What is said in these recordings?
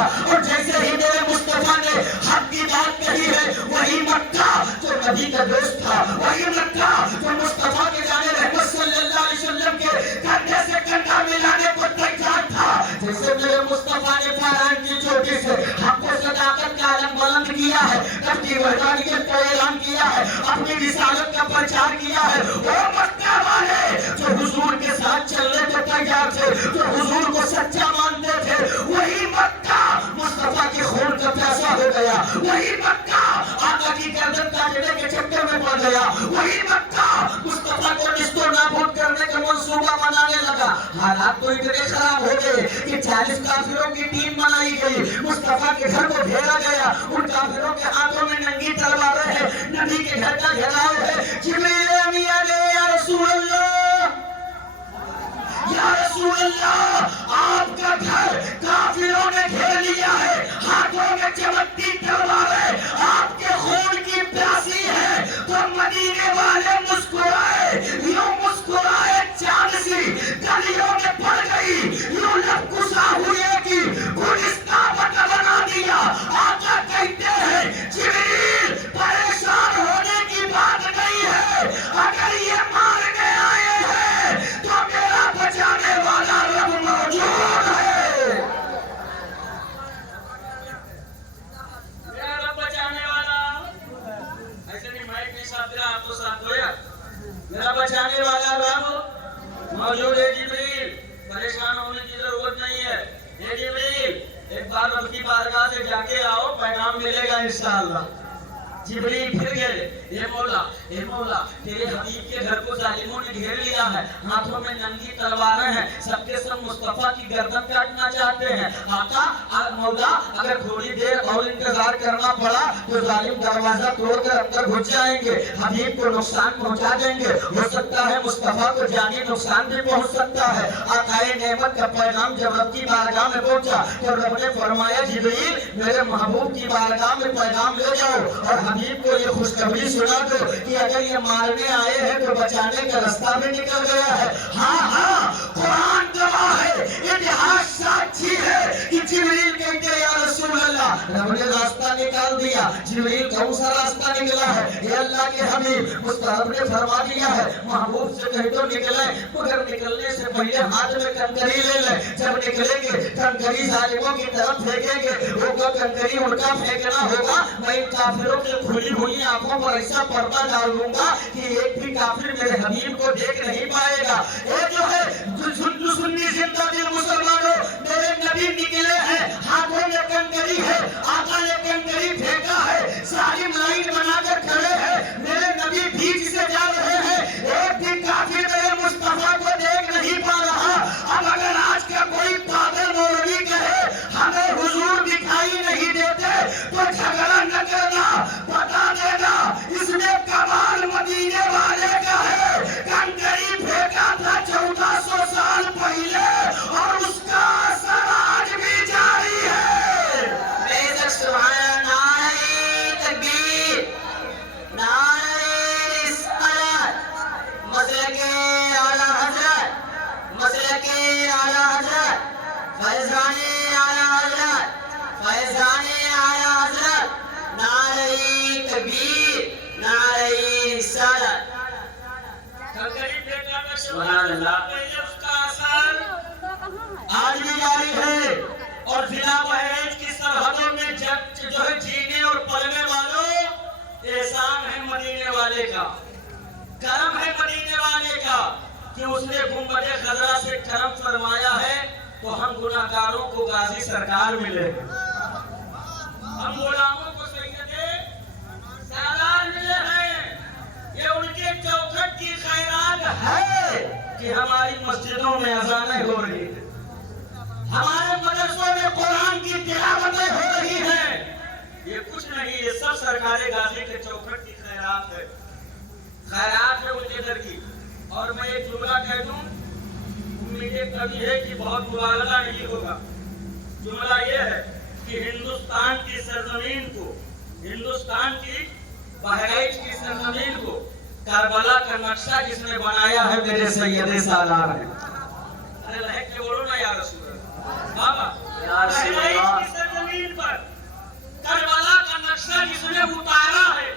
گیا. اور جیسے ہی میرے مصطفیٰ نے حق کی بات کہی ہے, وہی مکہ جو نبی کا دوست تھا, وہی مکہ جو مصطفیٰ کے جانے رحمت صلی اللہ علیہ وسلم کے کندھے سے کندھا ملانے کو تیار تھا. جیسے میرے مصطفیٰ نے پہلان کی چوٹی سے حق و صداقت کا علم بلند کیا ہے, اپنی وحدانیت کا اعلان کیا ہے, اپنی رسالت کا پرچار کیا ہے, وہ مکہ والے جو حضور کے ساتھ چلنے کو تیار تھے, جو حضور کو سچا مانتے تھے, وہی مکہ مصطفیٰ کے خون کا پیاسا ہو گیا. وہی مکہ آقا کی گردن کاٹنے کے چکر میں پڑ گیا. وہی مکہ مصطفیٰ کو نصف و نابود کرنے کا منصوبہ بنانے لگا. حالات تو اتنے خراب ہو گئے کہ 40 کافروں کی ٹیم بنائی گئی, مصطفیٰ کے گھر کو گھیرا گیا. ان کافروں کے ہاتھوں میں ننگی تلواریں ہیں, نبی کے گھر کا گھیراؤ ہے. جبریل امین علیہ یا رسول اللہ, یا رسول اللہ, آپ کا گھر کافروں نے گھیر لیا ہے, ہاتھوں میں چمکتی تلواریں آپ کے خون کی پیاسی ہے. تو مدینے والے مسکرائے, یوں مسکرائے چاند سی گلیوں میں پڑ گئی, یوں لب کسا ہوئے کی گلستان بنا دیا. آقا کہتے ہیں جبریل پریشان ہونے کی بات نہیں ہے, اگر یہ مارنے آئے ہیں تو میرا بچانے والا رب موجود ہے. میرا رب بچانے والا, ایسے نہیں مائک نہیں ساتھ دیا, آپ تو ساتھ ہو یا, میرا بچانے والا رب موجود ہے. جبریل پریشان ہونے کی ضرورت نہیں ہے. اے جبریل ایک بار رب کی بارگاہ سے جا کے آؤ, پیغام ملے گا انشاءاللہ. جبریل پھر گئے, اے مولا تیرے حبیب کے گھر کو ظالموں نے گھیر لیا ہے, ہاتھوں میں ننگی تلواریں ہیں, سب کے سب مصطفیٰ کی گردن کاٹنا چاہتے ہیں. آقا مولا اگر تھوڑی دیر اور انتظار کرنا پڑا تو ظالم دروازہ توڑ کر اندر گھس جائیں گے, حبیب کو نقصان پہنچا دیں گے. ہو سکتا ہے مصطفیٰ کو جانی نقصان بھی پہنچ سکتا ہے. آقا نعمت کا پیغام جب رب کی بارگاہ میں پہنچا تو رب نے فرمایا جبریل میرے محبوب کی بارگاہ میں پیغام لے جاؤ اور حبیب کو یہ خوشخبری سنا دو کہ اگر یہ مارنے آئے ہیں تو بچانے کا راستہ بھی نکل گیا ہے. ہاں قرآن گواہ ہے, اتہاس ساتھی ہے کہ جبریل کہتے ہیں یا رسول اللہ, رب نے راستہ نکال دیا. جبریل کون سا راستہ نکلا ہے؟ اے اللہ کے حبیب مصطفیٰ نے فرما دیا ہے محبوب سے کہہ تو نکلیں, مگر نکلنے سے پہلے ہاتھ میں کنکری لے لیں. جب نکلیں گے کنکری ظالموں کی طرف پھینکیں گے, وہ کنکری ان کا پھینکنا ہوگا. میں ان کافروں کے کھلی ہوئی آنکھوں پر ایسا پردہ ڈال دوں گا کہ ایک بھی کافر میرے حبیب کو دیکھ نہیں پائے گا. یہ جو ہے سنی زندہ دل مسلمانوں, میرے نبی نکلے ہیں, ہاتھوں میں کنکری ہے, آقا نے کنکری پھینکا ہے, ظالم لائن بنا کر کھڑے ہیں, میرے نبی بیچ سے جا رہے ہیں, ایک بھی کافر میرے مصطفیٰ کو دیکھ نہیں پا رہا. اب اگر آج کا کوئی پاگل مولوی کہے ہمیں حضور دکھائی نہیں دیتے تو جھگڑا نہ کرنا, بتا دینا اس میں کمال مدینے والے کا ہے. کنکری پھینکا تھا 1400 سال پہلے اور اس کا اثر آج بھی جاری ہے. بے شک سبحان نعرہ تکبیر, نعرہ رسالت, مسلک اعلیٰ حضرت, مسلک اعلیٰ حضرت, فیضان اعلیٰ حضرت, فیضان اعلیٰ حضرت, نعرہ تکبیر, نعرہ رسالت. سبحان اللہ, اس کا اثر آج بھی جاری ہے. اور ضلع بہرائچ کی سرحدوں میں جو ہے جینے اور پلنے والوں, احسان ہے مدینے والے کا, کرم ہے مدینے والے کا کہ اس نے گنبد خضرا سے کرم فرمایا ہے تو ہم گناہگاروں کو غازی سرکار ملے, ہم غلاموں کو سید سالار ملے ہیں. یہ ان کے چوکھٹ کی خیرات ہے کہ ہماری مسجدوں میں اذانیں ہو رہی ہیں, ہمارے مدرسوں میں قرآن کی تلاوتیں ہو رہی ہیں. یہ کچھ نہیں, یہ سب سرکار غازی کے چوکھٹ کی خیرات ہے, خیرات ہے ان کے در کی. اور میں ایک جملہ کہہ دوں, امید کبھی ہے کہ بہت مبالغہ نہیں ہوگا. جملہ یہ ہے کہ ہندوستان کی سرزمین کو, ہندوستان کی بہرائچ کی سرزمین کو کربلا کا نقشہ جس نے بنایا ہے میرے سید سالار ہے. ارے لہک کے بولو نا یا رسول اللہ. बाबा बहराइच की सरजमीन पर करबला का नक्शा जिसने उतारा है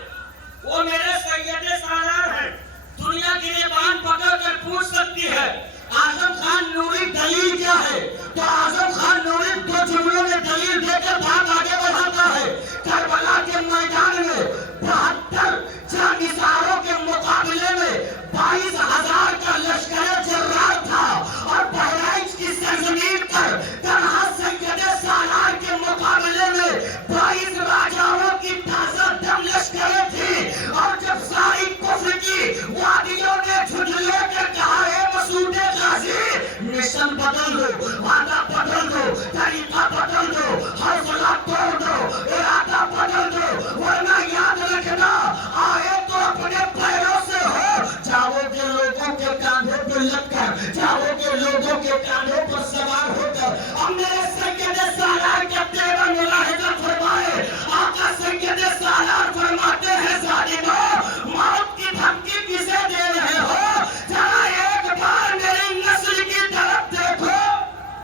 वो मेरे सैयदे सालार है। दुनिया गिरेबान पकड़ कर पूछ सकती है आजम खान नूरी दलील क्या है, तो आजम खान नूरी दो जुमलों में दलील देकर बात आगे बढ़ाता है। करबला के मैदान में 72 जानिसारों के मुकाबले में 22,000 का लश्कर जर्रार था और बहराइच की सरजमीन पर तन्हा सैयदे सालार के मुकाबले में 22 राजाओं की ताजा दम लश्करें थी। और जब सारी कुफ्र की वादियों ने झुझले कर कहा है मसूदे गाजी मिशन बदल दो, वादा बदल दो, तरीका बदल दो, हौसला तोड़ दो, इरादा बदल दो, वरना याद रखना आए तो अपने पैरों से हो। जाओगे लोगों के कांधों पर लगकर, जाओगे लोगों के कांधों पर सवार होकर। अब मेरे सैयदे सालार के तेवर मुलाहिजा फरमाए, आका सैयदे सालार फरमाते हैं जालिमों मौत की धमकी किसे दे रहे हो, जरा एक बार मेरी नस्ल की तरफ देखो।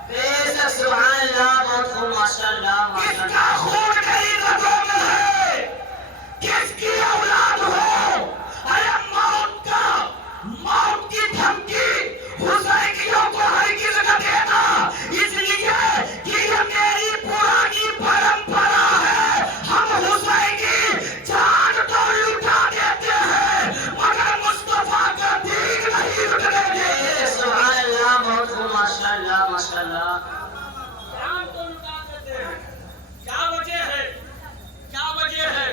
बेशक सुभान अल्लाह, बहुत खूब माशाअल्लाह। किसका खून कई रगों में है, किसकी औलाद हो, अरे मौत की धमकी हुसैनियों को हरगिज़ न देना, इसलिए कि ये मेरी पुरानी परंपरा है। हम हुसैनी जान तो लुटा देते हैं मगर मुस्तफा का दीन नहीं लुटने देते। सुभान अल्लाह, बहुत खूब माशाअल्लाह माशाअल्लाह। जान तो लुटा देते हैं। क्या वजह है, क्या वजह है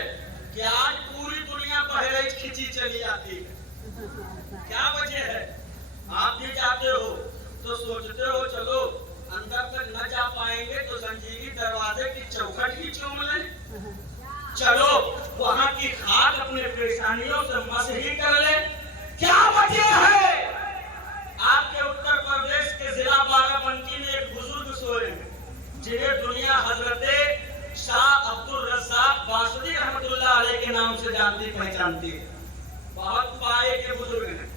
कि आज पूरी दुनिया बहराइच खिंची चली आती है? क्या वजह है? आप भी जाते हो तो सोचते हो चलो अंदर तक न जा पाएंगे तो जंजीरी दरवाजे की चौखट ही चूम लें, चलो वहां की खाक अपने परेशानियों से मसही कर ले। क्या वजह है? आपके उत्तर प्रदेश के जिला बाराबंकी में एक बुजुर्ग सोए हैं जिन्हें दुनिया हजरते शाह अब्दुल रज़्ज़ाक बासुदी रहमतुल्लाह अलैह के नाम से जानती पहचानती है। बहुत पाए के बुजुर्ग हैं।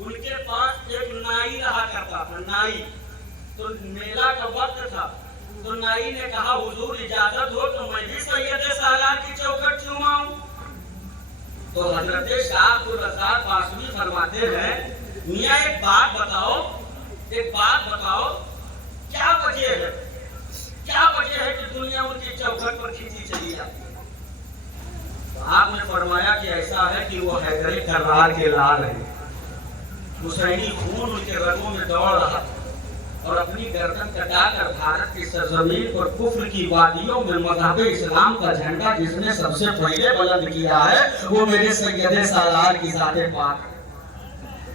उनके पास एक नाई रहा करता था, नाई। तो मेला का वक्त था तो नाई ने कहा हुजूर इजाजत हो तो मैं भी सैयदे सालार की चौखट चूमाऊं। तो हजरत शाह अब्दुल रज़्ज़ाक बासुदी फरमाते हैं मियां एक बात बताओ, एक बात बताओ, क्या वजह है, क्या वजह है कि दुनिया उनकी चौखट पर खींची चली जाती है? तो आपने फरमाया कि ऐसा है कि वो हैदर कर्रार के लाल हैं, हुसैनी खून उनके रगों में दौड़ रहा था और अपनी गर्दन कटाकर भारत की सरजमीन पर कुफ्र की वादियों में मज़हब इस्लाम का झंडा जिसने सबसे पहले बुलंद किया है वो मेरे सैयदे सालार की ज़ाते पाक।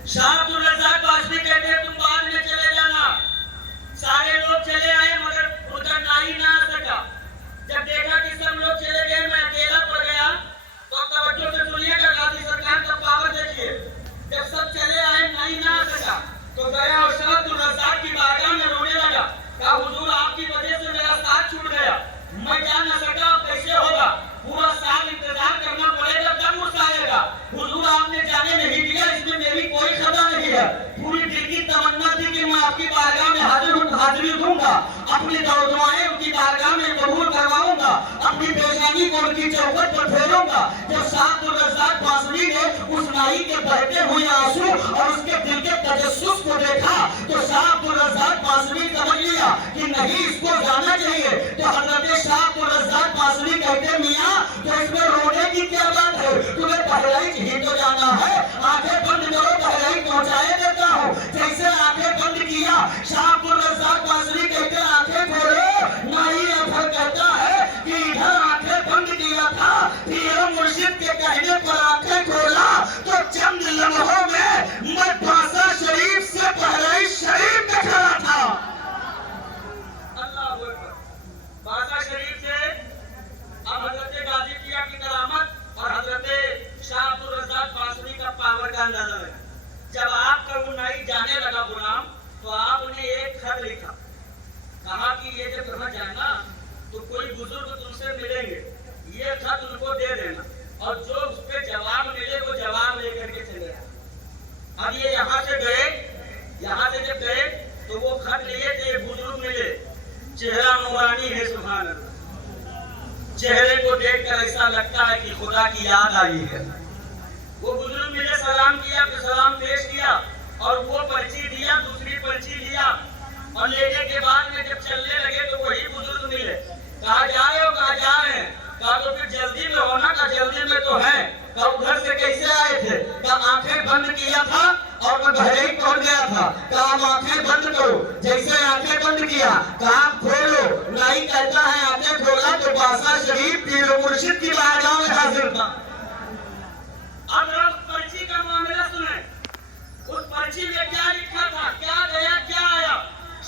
शाह अब्दुल रज़्ज़ाक बासुदी कहते हैं तुम बाद में चले जाना। सारे लोग चले आए मगर उधर नाई ना आ सका। जब देखा कि सब लोग चले गए मैं अकेला पड़ गया तो तवज्जो से सुनिएगा, गाजी सरकार का पावर देखिए। जब सब चले आए नाई ना आ सका तो गया और शाह अब्दुल रज़्ज़ाक की बारगाह में रोने लगा। कहा हुजूर आपकी वजह से मेरा साथ छूट गया, मैं जा न सका, अब कैसे होगा? पूरा साल इंतजार करना पड़ेगा तब मुस्कुराएगा। हुजूर आपने जाने नहीं दिया, इसमें मेरी कोई खता नहीं है। पूरी दिल की तमन्ना थी कि मैं आपकी बारगाह में हाजिरी दूंगा, अपनी दुआएं उनकी बारगाह में कबूल करवाऊंगा, अपनी पेशानी को उनकी चौखट पर फेरूंगा। जब शाह अब्दुल रज़्ज़ाक बासुदी ने उस नाई के बहते हुए आंसू और उसके दिल के तजस्सुस को देखा तो शाह अब्दुल रज़्ज़ाक बासुदी समझ लिया कि नहीं इसको जाना चाहिए। तो हजरत शाह अब्दुल रज़्ज़ाक बासुदी कहते मियां तो इसमें रोने की क्या बात है, तुम्हें बहराइच ही तो जाना है, आंखें बंद करो बहराइच पहुंचाए देता हूँ। जैसे आंखें बंद किया शाह अब्दुल रज़्ज़ाक बासुदी कहते आंखें खोलो। नाई अफर कहता है कि इधर आंखें बंद किया था, पीर मुर्शिद के कहने पर आंखें खोला तो चंद लम्हों में मैं बासा शरीफ से बहराइच शरीफ में खड़ा था। अल्लाह अकबर। बासा शरीफ से अब हजरत गाजीपुर की करामत और हजरत शाह अब्दुल रज़्ज़ाक बासुदी का पावर का अंदाजा लगा। जब आपका वो नाई जाने लगा गुलाम तो आपने एक खत लिखा, कहा कि ये जब कहा जाना तो कोई बुजुर्ग तुमसे मिलेंगे, ये खत उनको दे देना और जो उस पे जवाब मिले वो जवाब लेकर के चले आए। अब ये यहाँ से गए, यहाँ से जब गए तो वो खत लिए थे, बुजुर्ग मिले, चेहरा नूरानी है, सुभान अल्लाह। चेहरे को देखकर ऐसा लगता है कि खुदा की याद आई है। वो बुजुर्ग मुझे सलाम किया, फिर सलाम पेश किया और वो पर्ची दिया, दूसरी पर्ची लिया और लेने के बाद में जब चलने लगे तो वही बुजुर्ग मिले। कहा जा रहे हो? कहा जा रहे हैं। कहा तो फिर जल्दी में हो ना? कहा जल्दी में तो है। कहा उधर से कैसे आए थे? कहा आंखें बंद किया था और मैं भले ही पहुंच गया था। कहा आप आंखें बंद करो। जैसे आंखें बंद किया, कहा खोलो। नाई कहता है आंखें खोला तो बादशाह शरीफ पीर मुर्शिद की बारगाह में हाजिर था। अब पर्ची का मामला सुने। उस पर्ची में क्या लिखा था, क्या गया क्या आया?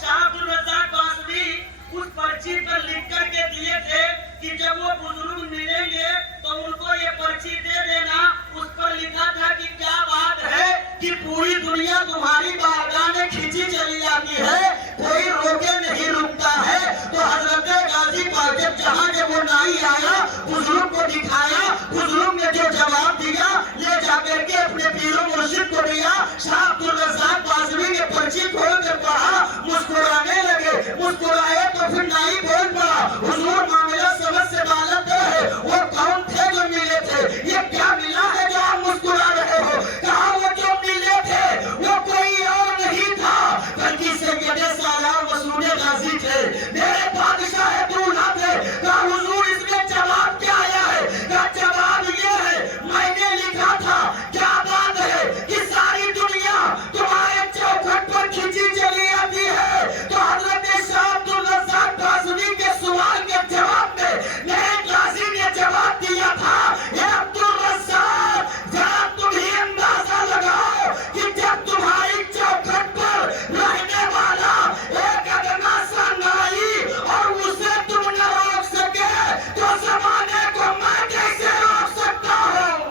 शाह अब्दुल रज़्ज़ाक बासरी उस पर्ची पर लिख करके दिए थे कि जब वो बुजुर्ग मिलेंगे तो उनको ये पर्ची दे देना। उस पर लिखा था कि क्या बात है कि पूरी दुनिया तुम्हारी बारगाह में खींची चली जाती है, कोई रोके नहीं रुकता है। तो हजरत गाजी पाक जब वो नाई आया, बुजुर्ग को दिखाया, बुजुर्ग ने जो जवाब दिया ले जाकर के अपने पीर मुर्शिद को दिया। शाह अब्दुल रज़्ज़ाक बासरी ने पर्ची खोल कर पढ़ा, मुस्कुराने लगे। मुस्कुराए तो फिर नाई बोल पड़ा, हुजूर मामला समझ से बालक है। वो कौन थे जो मिले थे? ये क्या मिला है जो आप मुस्कुरा रहे हो? कहा वो जो मिले थे वो कोई और नहीं था बल्कि सैयदे सालार मसूद गाजी थे, मेरे बादशाह दूल्हा थे। कहा हुजूर इसमें जवाब क्या आया है? कहा जवाब ये है मैंने लिखा था। क्या बात है कि सारी दुनिया तुम्हारे चौखट पर खींची चली आती है। तो हजरत शाह अब्दुल रज़्ज़ाक बासरी के सवाल के जवाब में मेरे गाजी ने जवाब दिया था, ये अब्दुल रज़्ज़ाक जरा तुम ही अंदाजा लगाओ कि जब तुम्हारी चौखट पर रहने वाला एक अदना सा नाई और उसे तुम न रोक सके तो ज़माने को मैं कैसे रोक सकता हूँ?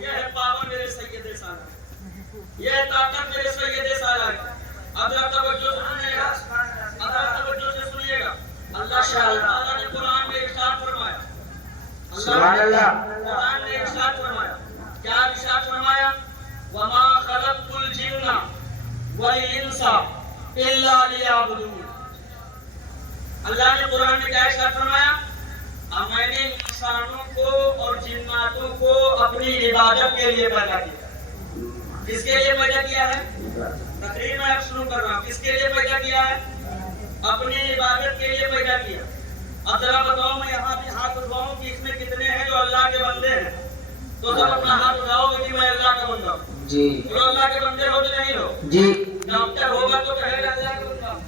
यह है पावन मेरे सैयदे सालार, यह ताकत मेरे सैयदे सालार। अब जरा तवज्जो से सुनिएगा, तवज्जो से सुनिएगा। अल्लाह ताला ने कुरान में इरशाद फरमाया, सुभान अल्लाह, कुरान ने इरशाद फरमाया, क्या इरशाद फरमाया? वमा खलक़तुल जिन्ना वल इंसा इल्ला लियअबुदून। अल्लाह ने कुरान में क्या इरशाद फरमाया? अब मैंने इंसानों को और जिन्नातों को अपनी इबादत के लिए पैदा किया। किसके लिए पैदा किया है? तकरीर में शुरू कर रहा हूँ। किसके लिए पैदा किया है? अपनी इबादत के लिए पैदा किया। अब जरा बताओ, मैं यहाँ भी हाथ उठाऊं कि इसमें कितने हैं जो अल्लाह के बंदे हैं? तो सब अपना हाथ उठाओगे कि मैं अल्लाह का बंदा हूँ जी। जो अल्लाह के बंदे हो कि नहीं हो जी? डॉक्टर होगा तो कहेगा अल्लाह का बंदा हूँ,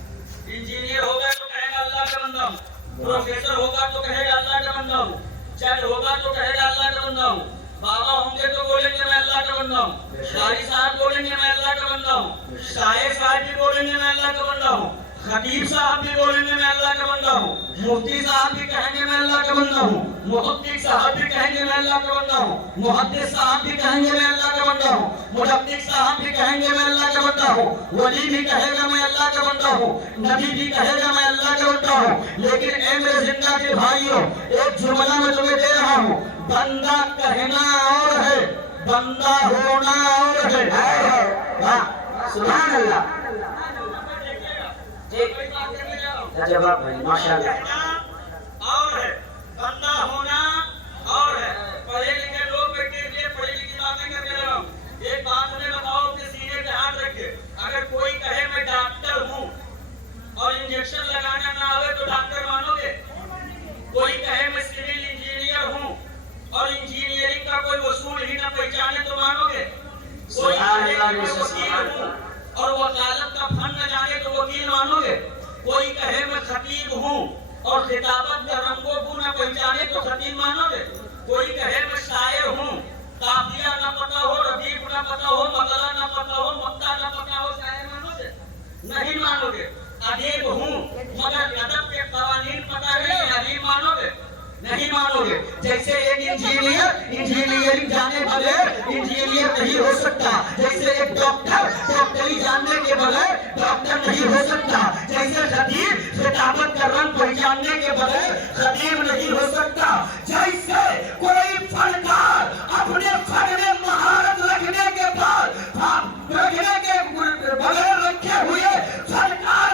इंजीनियर होगा तो कहेगा अल्लाह का बंदा हूँ, प्रोफेसर होगा तो कहेगा अल्लाह का बंदा हूँ, जज होगा तो कहेगा अल्लाह का बंदा हूँ, बाबा होंगे तो बोलेंगे मैं अल्लाह का बंदा हूँ, शाही साहब बोलेंगे मैं अल्लाह का बंदा हूँ, शायर साहब भी बोलेंगे मैं अल्लाह का बंदा हूँ, खतीब साहब भी बोलेंगे मैं अल्लाह का बंदा हूँ, मुफ्ती साहब भी कहेंगे मैं अल्लाह का बंदा हूँ, मुहद्दिस साहब भी कहेंगे मैं अल्लाह का बंदा हूँ, मुहद्दिस साहब भी कहेंगे मैं अल्लाह का बंदा हूँ, मुदब्बिर साहब भी कहेंगे मैं अल्लाह का बंदा हूँ, वली भी कहेगा मैं अल्लाह का बंदा हूँ, नबी भी कहेगा मैं अल्लाह का बंदा हूँ। लेकिन ए मेरे जिंदा के भाइयों, एक जुमला मैं तुम्हें दे रहा हूँ, बंदा कहना और है, बंदा होना और है। सुभान अल्लाह। जवाब है माशाअल्लाह। और है बंदा होना और है। पढ़े लिखे लोग बैठे इसलिए पढ़ी लिखी बातें कर रहा हूँ। एक बात हमें बताओ, अपने सीने पे हाथ रखे, अगर कोई कहे मैं डॉक्टर हूँ और इंजेक्शन लगाना ना आवे तो डॉक्टर मानोगे? कोई कहे मैं सिविल इंजीनियर हूँ और इंजीनियरिंग का कोई वसूल ही ना पहचाने तो मानोगे? कोई कहे मैं वकील हूँ और वकालत का फन न जाने तो वकील मानोगे? कोई कहे मैं खतीब हूँ और खिताबत का रंगो को न पहचाने तो खतीब मानोगे? कोई कहे मैं शायर हूँ, काफिया न पता हो, रदीफ न पता हो, मगला न पता हो, मक्ता न पता हो, शायर मानोगे? नहीं मानोगे। अदीब हूँ मगर अदब के कवानीन पता नहीं, अदीब मानोगे? नहीं मानोगे। जैसे एक इंजीनियर इंजीनियरिंग जाने बगैर इंजीनियर नहीं हो सकता, जैसे एक डॉक्टर डॉक्टरी जानने के बगैर डॉक्टर नहीं हो सकता, जैसे खतीब खिताबत का रंग पहचानने के बगैर खतीब नहीं हो सकता, जैसे कोई फनकार अपने फन में महारत रखने के बाद रखने के बगैर रखे हुए फनकार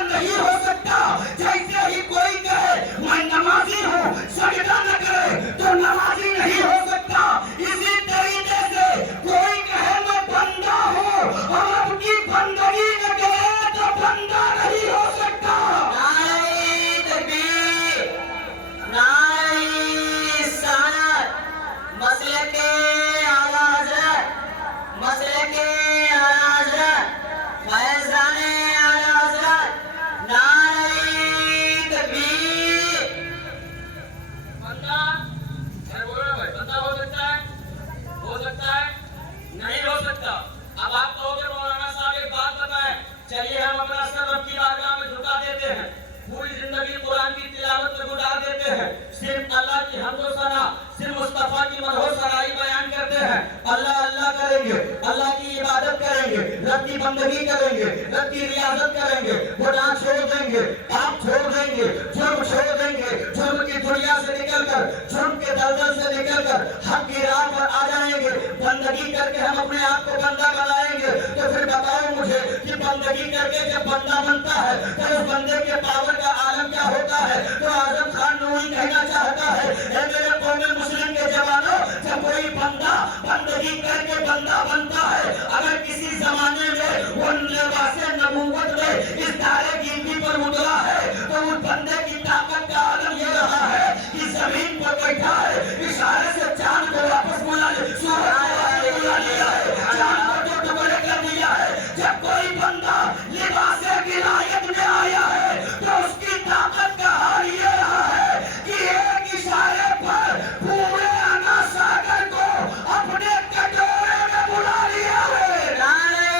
گے، آپ چھوڑ دیں گے، جرم چھوڑ دیں گے، جرم کی دنیا سے نکل کر، جرم کے دلدل سے نکل کر حق کی راہ پر آ جائیں گے، بندگی کر کے ہم اپنے آپ کو بندہ بنائیں گے، تو پھر بتاؤ مجھے کہ بندگی کر کے جب بندہ بنتا ہے تو اس بندے کے پاور کا عالم کیا ہوتا ہے؟ تو اعظم خان نوری کہنا چاہتا ہے، اے میرے قوم مسلم کے جوانوں، جب کوئی بندہ بندگی کر کے بندہ بنتا ہے، اگر کسی زمانے میں وہ لباس نبوت میں اس دائرے گیری پر اترا ہے تو اس بندے کی طاقت کا عالم یہ رہا ہے کہ زمین پر بیٹھا ہے، اشارے سے چاند کو واپس بلا لیا، سورج کو واپس بلا لیا ہے، چاند کو جو ٹکڑے کر دیا ہے۔ جب کوئی بندہ لباس ولایت میں آیا ہے تو اس کی طاقت کا حال یہ رہا ہے کہ ایک اشارے پر پورے انا ساگر کو اپنے کٹورے میں بلا لیا ہے۔ نعرہ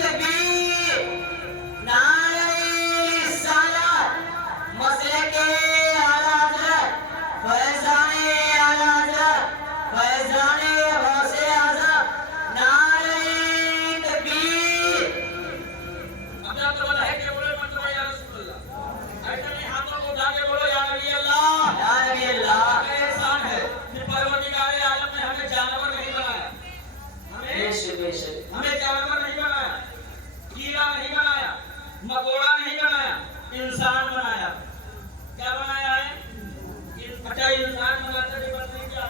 تکبیر، نعرہ رسالت، مسلک اعلیٰ حضرت فیضان اعلیٰ حضرت فیضان غوث اعظم، نعرہ تکبیر۔ اپنا تو بلا ہے کہ بولے مرتبہ یا رسول اللہ، ایسا نہیں ہاتھوں کو اٹھا کے بولو یا نبی اللہ، یا نبی اللہ۔ ہمیں احسان ہے کہ پروردگار عالم نے ہمیں جانور نہیں بنایا، بے شک بے شک، ہمیں جانور نہیں بنایا، کیڑا نہیں بنایا، مکوڑا نہیں بنایا، انسان بنایا۔ کیا بنایا ہے؟ اچھا انسان بناتے تھے بس نہیں کیا،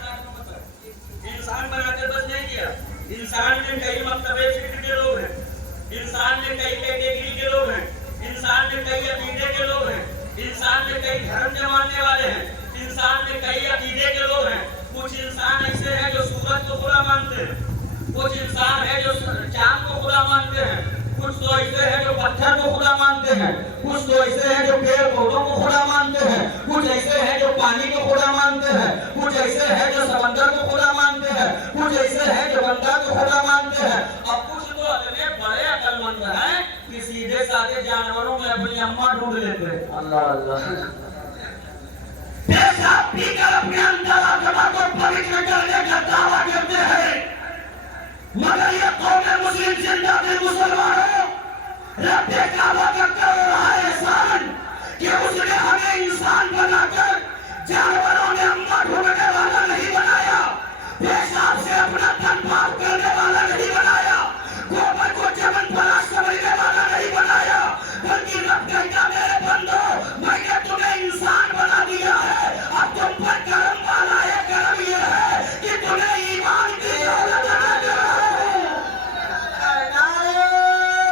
انسان بناتے بس نہیں کیا، انسان میں کئی مرتبے فکر کے لوگ ہیں، انسان میں کئی کیٹیگری کے لوگ ہیں، انسان میں کئی عقیدے کے لوگ ہیں، انسان میں کئی دھرم کے ماننے والے ہیں، انسان میں کئی عقیدے کے لوگ ہیں۔ کچھ انسان ایسے ہیں جو سورج کو خدا مانتے ہیں، کچھ انسان ہے جو چاند کو خدا مانتے ہیں، کچھ تو ایسے ہیں جو پتھر کو خدا مانتے ہیں، کچھ تو ایسے ہیں جو پیڑ پودوں کو خدا مانتے ہیں، کچھ ایسے ہیں جو پانی کو خدا مانتے ہیں، کچھ ایسے ہیں جو سمندر کو خدا مانتے ہیں، کچھ ایسے ہیں جو بندہ کو خدا مانتے ہیں، اب کچھ تو اتنے بڑے عقل مند ہیں کہ سیدھے سادھے جانوروں میں اپنی اماں ڈھونڈ لیتے ہیں۔ اللہ اللہ۔ پیشاب پی کر اپنے اندر آتما کو پوتر کرنے کا دعویٰ کرتے ہیں، مگر یہ قوم مسلم زندہ کے مسلمانوں، رب کعبہ کا کر رہا ہے احسان کہ اس نے ہمیں انسان بنا کر جانوروں نے اماں ڈھونڈنے والا نہیں بنایا، پیشاب سے اپنا تن پاک کرنے والا نہیں بنایا، گوبر کو چمن پراش سمجھنے والا نہیں بنایا، بلکہ رب کہتا میرے بندو میں نے تمہیں انسان بنا دیا ہے، اب تم پر کرم والا ہے، کرم یہ ہے کہ تمہیں ایمان کی دولت عطا کر رہا ہوں۔ نعرہ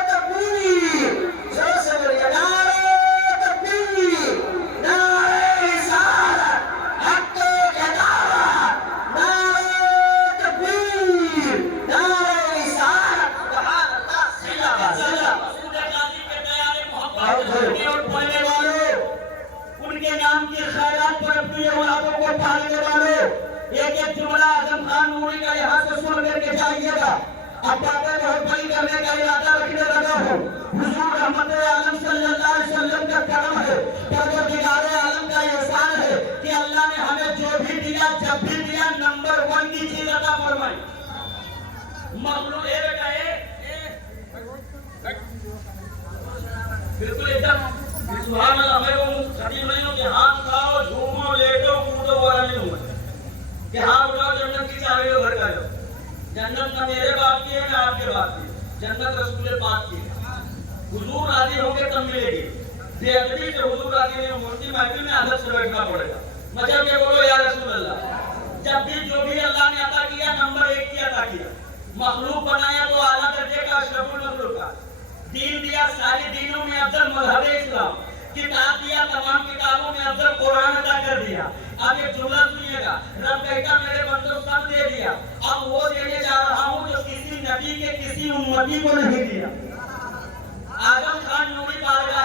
تکبیر، زور سے بولیے، نعرہ تکبیر، نعرہ رسالت، حق کی دعوت، نعرہ تکبیر، نعرہ رسالت، سبحان اللہ، زندہ باد، زندہ باد۔ رسول غازی کے پیارے محبت کرنے اور پڑھنے والوں، ان کے نام کی خیرات پر اپنی اولادوں کو پالنے والوں، ایک ایک جملہ اعظم خان نوری کا یہاں سے سن کر کے جائیے گا۔ اب باتیں بہت بڑی کرنے کا ارادہ رکھنے لگا ہوں۔ حضور رحمت عالم صلی اللہ علیہ وسلم کا کرم ہے، پروردگار عالم کا احسان ہے کہ اللہ نے ہمیں جو بھی دیا جب بھی دیا نمبر 1 کی چیز عطا فرمائی۔ مخلوق اے بیٹا بالکل ایک دم سبحان اللہ، میں وہ خطیب نہیں ہوں کہ ہاتھ کھاؤ جھومو لیٹو کودو والا نہیں ہوں کہ ہاں اٹھاؤ جنت کی چابی لو گھر کا لو۔ جنت نہ میرے باپ کی ہے نہ آپ کے باپ کی، جنت رسول پاک کی ہے۔ حضور راضی ہوں گے تب ملے گی، بے ادبی سے حضور راضی نہیں ہوں مورتی محفل میں ادب سے بیٹھنا پڑے گا۔ مطلب یہ بولو یا رسول اللہ، جب بھی جو بھی اللہ نے عطا کیا نمبر 1 کی عطا کیا، مخلوق بنایا تو اعلیٰ درجے کا اشرف المخلوق کا، دین دیا ساری دینوں میں افضل مذہب اسلام، کتاب دیا تمام کتابوں میں افضل قرآن عطا کر دیا۔ اب ایک جملہ سنیے گا، رب کہتا میرے بندوں سب دے دیا، اب وہ دینے جا رہا ہوں جو کسی نبی کے کسی امتی کو نہیں دیا۔ اعظم خان نوری بارگاہ